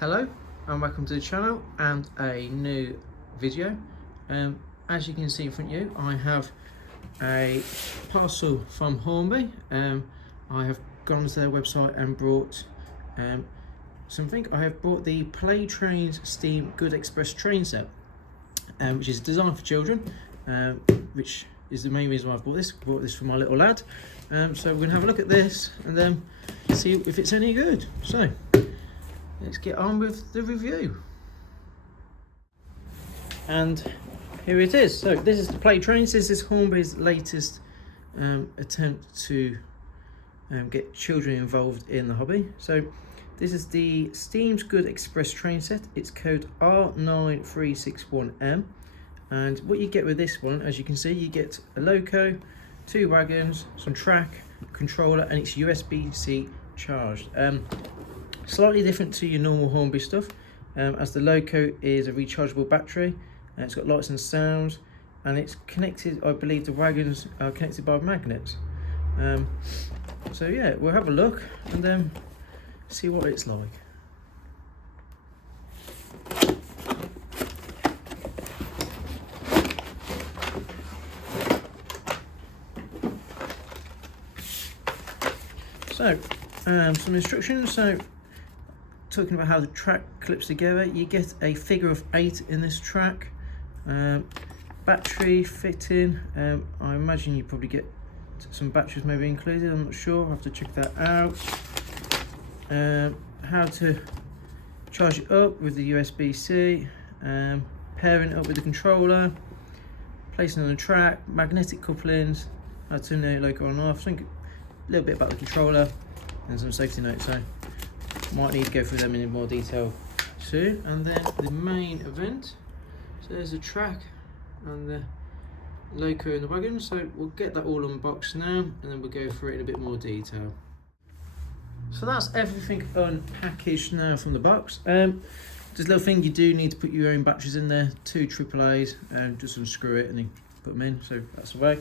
Hello and welcome to the channel and a new video. As you can see in front of you, I have a parcel from Hornby. I have gone to their website and brought something. I have brought the Playtrains Steam Good Express train set, which is designed for children, which is the main reason why I've bought this. I bought this for my little lad. So we're going to have a look at this and then see if it's any good. So let's get on with the review. And here it is. So this is the Playtrains. This is Hornby's latest attempt to get children involved in the hobby. So this is the Steam's Good Express train set. It's code R9361M. And what you get with this one, as you can see, you get a loco, 2 wagons, some track, controller, and it's USB-C charged. Slightly different to your normal Hornby stuff, as the loco is a rechargeable battery, and it's got lights and sounds, and it's connected, I believe the wagons are connected by magnets. So yeah, we'll have a look and then see what it's like. So, some instructions. So, talking about how the track clips together, you get a figure of 8 in this track. Battery fitting, I imagine you probably get some batteries maybe included, I'm not sure, I'll have to check that out. How to charge it up with the USB-C, pairing it up with the controller, placing on the track, magnetic couplings, how to turn the loco on and off, think a little bit about the controller and some safety notes, so might need to go through them in more detail soon. And then the main event, so there's the track and the loco and the wagon, so we'll get that all unboxed now and then we'll go through it in a bit more detail. So that's everything unpackaged now from the box. Just a little thing, you do need to put your own batteries in there, 2 AAAs, just unscrew it and then put them in, so that's the way.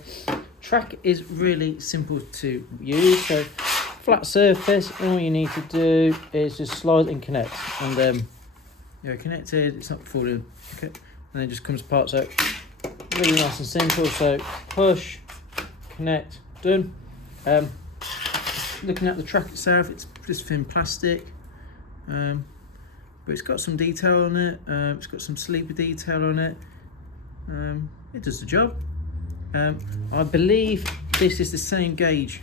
Track is really simple to use, so flat surface, and all you need to do is just slide and connect, and you're connected, it's not falling, okay, and then it just comes apart, so really nice and simple. So push, connect, done. Looking at the track itself, it's just thin plastic, but it's got some detail on it, it's got some sleeper detail on it, it does the job. I believe this is the same gauge,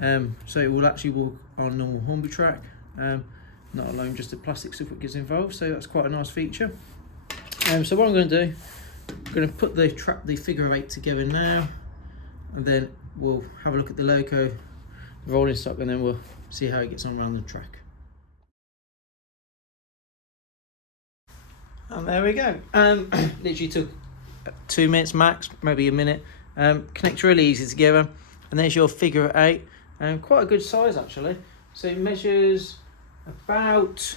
so it will actually walk on normal Hornby track, not alone just the plastic stuff that gets involved, so that's quite a nice feature. So what I'm going to do, I'm going to put the figure of 8 together now, and then we'll have a look at the loco, the rolling stock, and then we'll see how it gets on around the track. And there we go. Literally took 2 minutes max, maybe a minute. Connects really easy together, and there's your figure of 8, and quite a good size actually. So it measures about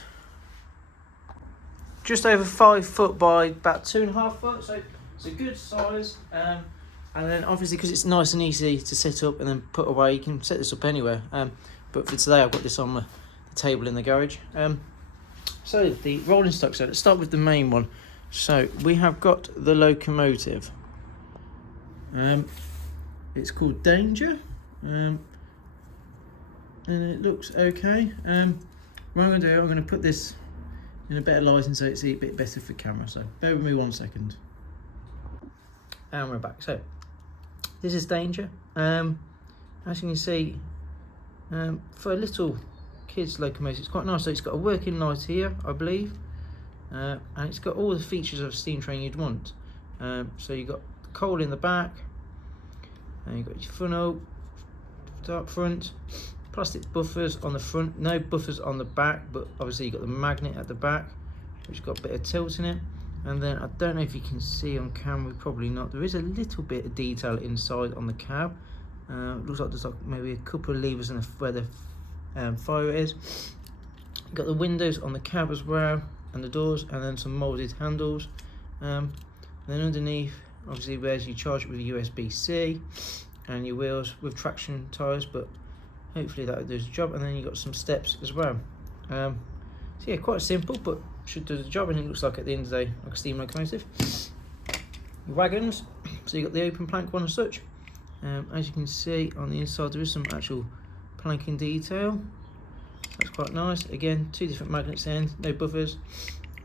just over 5 foot by about 2.5 foot, so it's a good size. And then obviously, because it's nice and easy to set up and then put away, you can set this up anywhere, but for today I've got this on the table in the garage. So the rolling stock, so let's start with the main one. So we have got the locomotive, it's called Danger, and it looks okay. What I'm going to do, I'm going to put this in a better lighting so it's a bit better for camera, so bear with me 1 second. And we're back. So this is Danger. As you can see, for a little kids locomotive, it's quite nice. So it's got a working light here, I believe, and it's got all the features of a steam train you'd want. So you've got the coal in the back, and you've got your funnel up front, plastic buffers on the front, no buffers on the back, but obviously you've got the magnet at the back, which has got a bit of tilt in it. And then I don't know if you can see on camera, probably not, there is a little bit of detail inside on the cab. Looks like there's like maybe a couple of levers in where the fire is. You've got the windows on the cab as well, and the doors, and then some moulded handles. And then underneath, obviously, where's you charge it with a USB-C, and your wheels with traction tyres, but hopefully that does the job. And then you've got some steps as well. So yeah, quite simple, but should do the job, and it looks like at the end of the day like a steam locomotive. Wagons, so you've got the open plank one as such. As you can see on the inside there is some actual planking detail. That's quite nice. Again, 2 different magnets in, no buffers,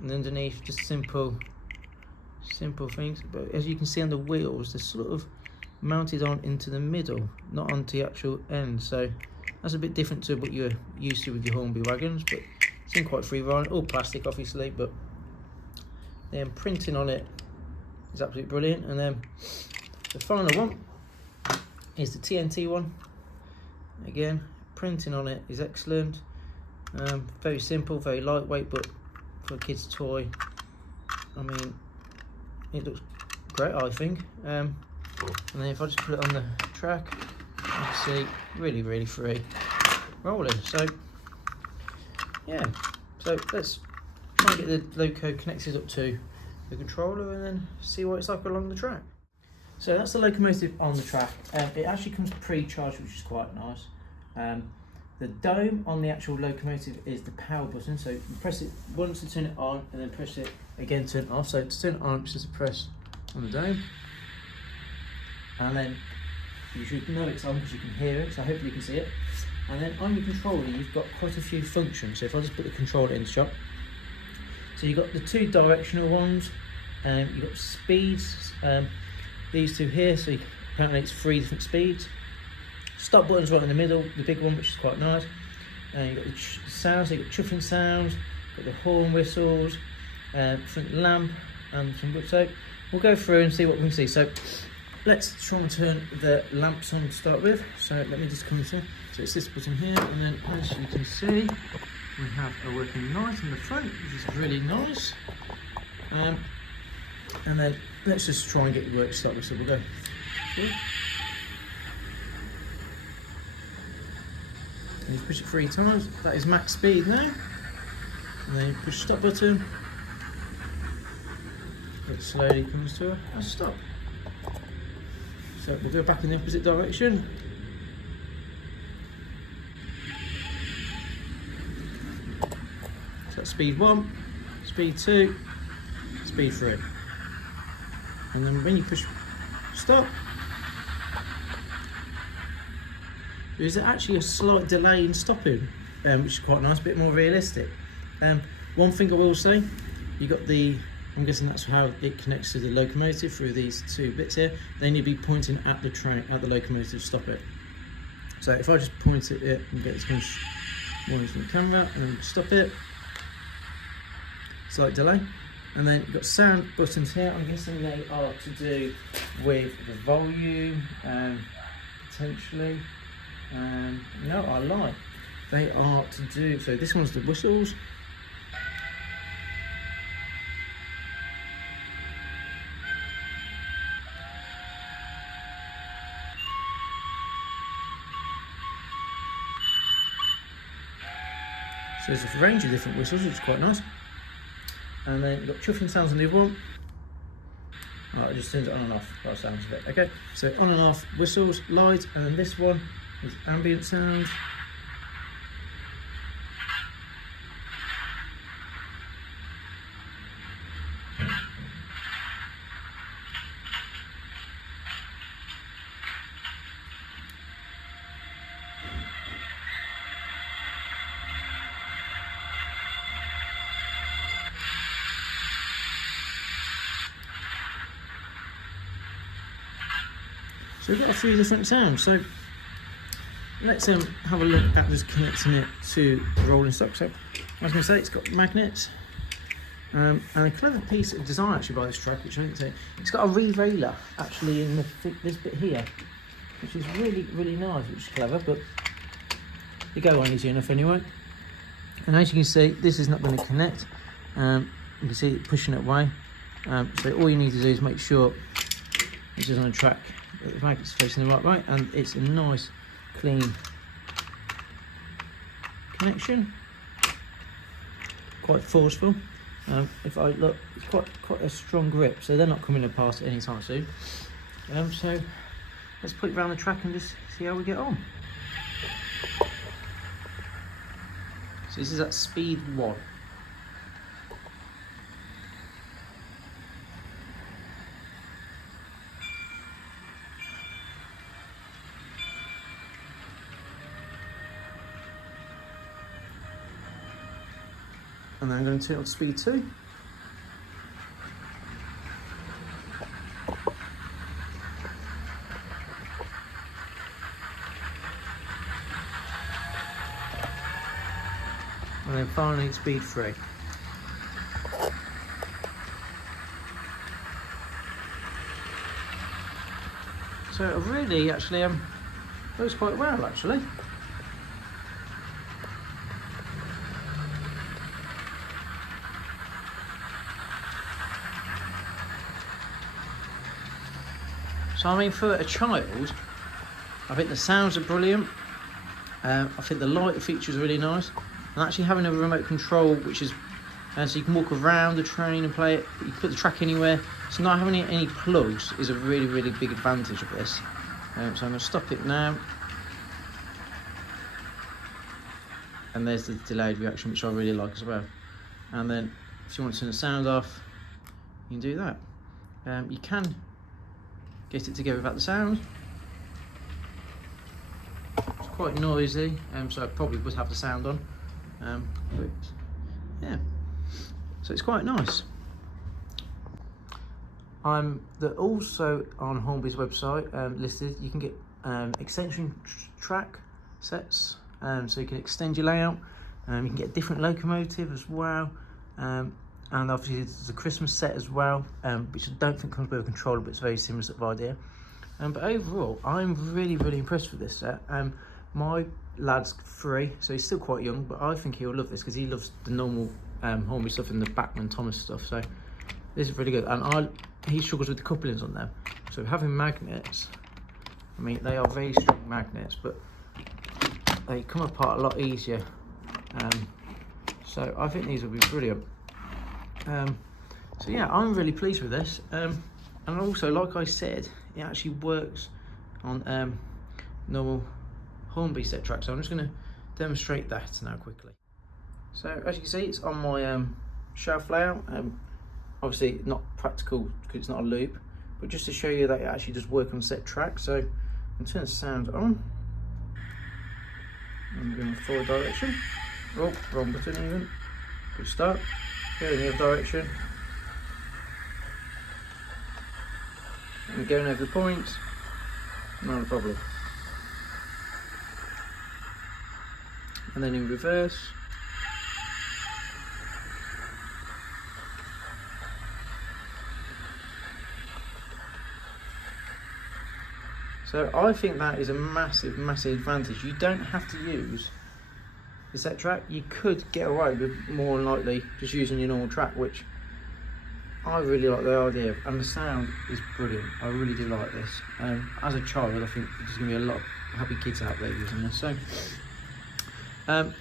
and underneath just simple things. But as you can see on the wheels, they're sort of mounted on into the middle, not onto the actual end. So that's a bit different to what you're used to with your Hornby wagons, but it's in quite free rolling, all plastic obviously, but then printing on it is absolutely brilliant. And then the final one is the TNT one. Again, printing on it is excellent. Very simple, very lightweight, but for a kid's toy, I mean, it looks great, I think. And then if I just put it on the track, you can see really free rolling. So yeah, so let's try and get the loco connected up to the controller and then see what it's like along the track. So that's the locomotive on the track. It actually comes pre-charged, which is quite nice. The dome on the actual locomotive is the power button, so you press it once to turn it on and then press it again to turn it off. So to turn it on, it's just a press on the dome, and then you should know it's on because you can hear it, so hopefully you can see it. And then on your controller you've got quite a few functions. So if I just put the controller in the shop, so you've got the 2 directional ones, you've got speeds, these 2 here, so apparently it's 3 different speeds. Stop button's right in the middle, the big one, which is quite nice. You've got the sounds, so you've got chuffing sounds, got the horn whistles, front lamp, and some good. So we'll go through and see what we can see. So let's try and turn the lamps on to start with. So let me just come to, so it's this button here, and then as you can see, we have a working light in the front, which is really nice. And then let's just try and get the work started. So we'll go. And you push it 3 times, that is max speed now. And then you push the stop button. It slowly comes to a stop. So we'll go back in the opposite direction. So that's speed 1, speed 2, speed 3. And then when you push stop, there's actually a slight delay in stopping, which is quite nice, a bit more realistic. One thing I will say, you got the, I'm guessing that's how it connects to the locomotive through these 2 bits here. They need to be pointing at the train, at the locomotive to stop it. So if I just point at it and get this warning from the camera and then stop it, slight delay. And then you've got sound buttons here. I'm guessing they are to do with the volume, potentially. No, I lie. They are to do, so this one's the whistles. So there's a range of different whistles, which is quite nice. And then you've got chuffing sounds on the other one. Oh, it just turns it on and off by the sounds of it. Okay, so on and off whistles, light, and then this one is ambient sounds. So we've got a few different sounds. So let's have a look at just connecting it to the rolling stock. So I was going to say, it's got magnets, and a clever piece of design actually by this track, which I didn't say. It's got a re-railer actually in this bit here, which is really nice, which is clever, but they go on easy enough anyway. And as you can see, this is not going to connect. You can see it pushing it away. So all you need to do is make sure it's just on a track that the magnet's facing the right way, and it's a nice clean connection, quite forceful. If I look, it's quite a strong grip, so they're not coming apart anytime soon. So let's put it around the track and just see how we get on. So this is at speed 1. And then I'm going to turn it on to speed 2. And then finally speed 3. So it really actually works quite well actually. So I mean, for a child, I think the sounds are brilliant. I think the light features are really nice, and actually having a remote control, which is so you can walk around the train and play it. You can put the track anywhere. So not having any plugs is a really, really big advantage of this. So I'm going to stop it now, and there's the delayed reaction, which I really like as well. And then if you want to turn the sound off, you can do that. You can get it together without the sound. It's quite noisy, so I probably would have the sound on. But yeah, so it's quite nice. Also on Hornby's website listed, you can get extension track sets, so you can extend your layout. You can get a different locomotive as well, and obviously there's a Christmas set as well, which I don't think comes with a controller, but it's a very similar sort of idea. But overall, I'm really, really impressed with this set. My lad's 3, so he's still quite young, but I think he'll love this because he loves the normal Hornby stuff and the Bachmann Thomas stuff. So this is really good, and he struggles with the couplings on them. So having magnets, I mean, they are very strong magnets, but they come apart a lot easier. So I think these will be brilliant. So yeah, I'm really pleased with this. And also, like I said, it actually works on normal Hornby set track. So I'm just going to demonstrate that now quickly. So as you can see, it's on my shelf layout. Obviously not practical because it's not a loop, but just to show you that it actually does work on set track. So I'm going to turn the sound on. I'm going forward direction. Oh, wrong button even. Good start. Go in the other direction. And going over the points. Not a problem. And then in reverse. So I think that is a massive, massive advantage. You don't have to use the set track. You could get away with more than likely just using your normal track, which I really like the idea of, and the sound is brilliant. I really do like this. As a child, I think there's going to be a lot of happy kids out there using this. So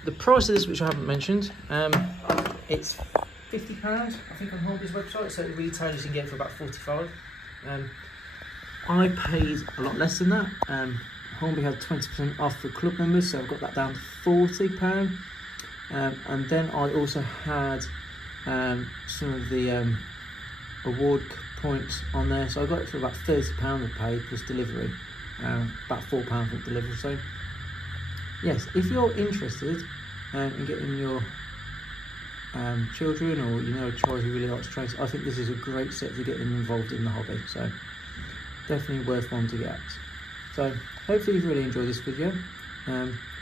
the price of this, which I haven't mentioned, it's £50, I think, on Hornby's website. So at retail you can get it for about £45. I paid a lot less than that. Hornby had 20% off for club members, so I've got that down to £40. And then I also had some of the award points on there, so I got it for about £30 I paid plus delivery, about £4 for delivery. So yes, if you're interested in getting your children, or you know a child who really likes trains, I think this is a great set to get them involved in the hobby. So definitely worth one to get. So hopefully you've really enjoyed this video.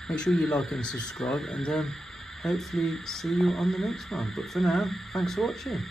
Make sure you like and subscribe, and hopefully see you on the next one. But for now, thanks for watching.